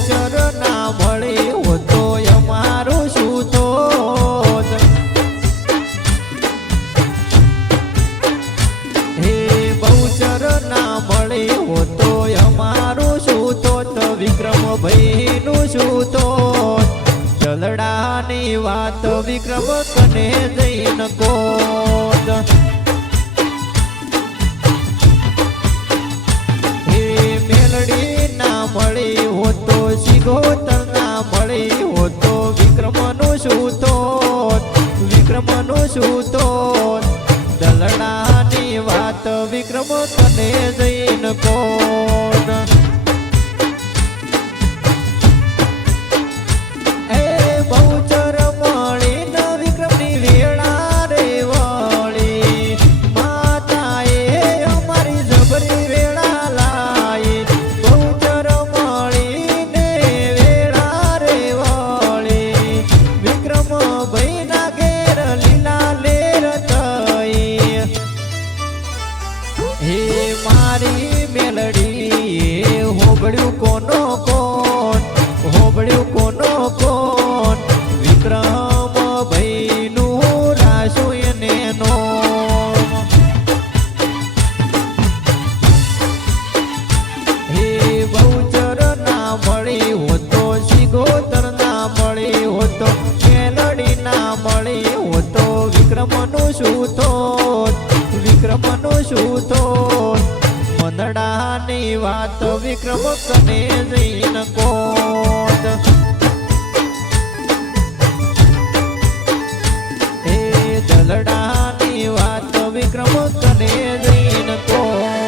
બહુચર ના મળે હોતો અમારું શું થોત હે બહુચર ના મળે હોતો અમારું શું થોત વિક્રમભાઈ નું શું થોત જલડાની વાત વિક્રમ કને જઈને કોત હે મેલડી ના મળી હોતો શિગોતર ના મળી હોતો વિક્રમનું શું થોત વિક્રમનું શું થોત દલડાની વાત વિક્રમ કને જઈને કોત હોબળ્યું કોનો કોણ હોબળ્યું કોનો કોણ વિક્રમ ભાઈ નું રાશું એને નો હે બહુચર ના મળી હોતો શિગોતર ના મળી હોતો મેલડી ના મળી હોતો વિક્રમનું શું થોત વિક્રમનું શું થોત મંદડાની વાત વિક્રમ કને જઈને કોત હે દલડાની વાત વિક્રમ કને જઈને કોત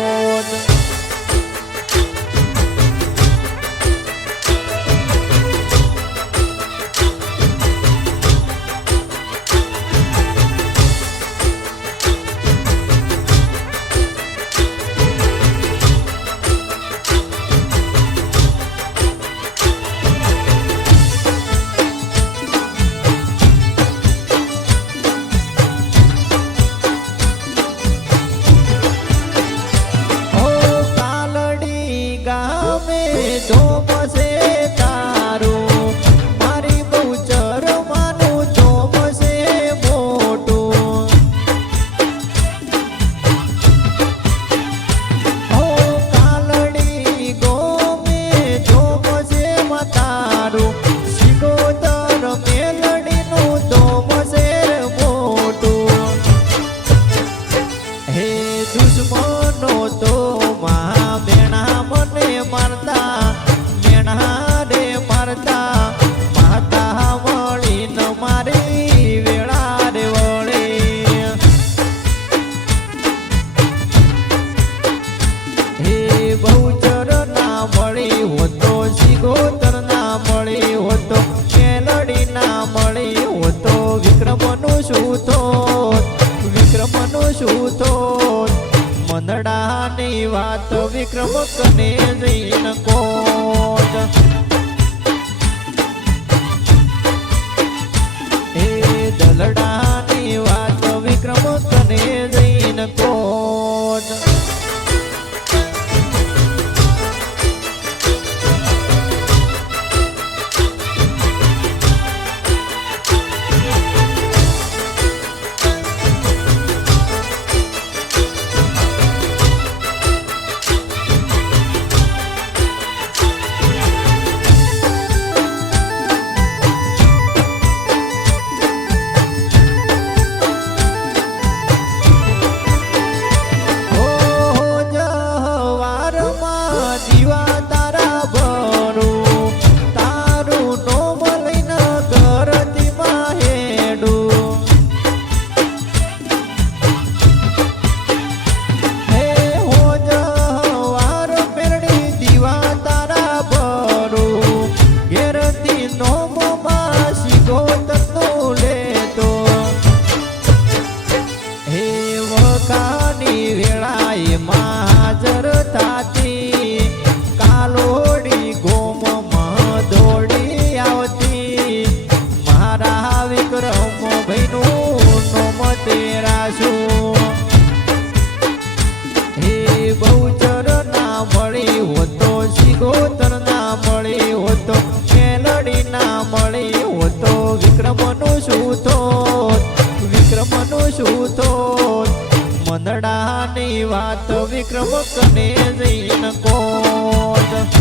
મંદડાની વાત વિક્રમ કને જઈને કોત હે દલડાની વાત વિક્રમ કને જઈને કોત વેળાએ હાજર થાતી કાલોડી કને જઈને કોટ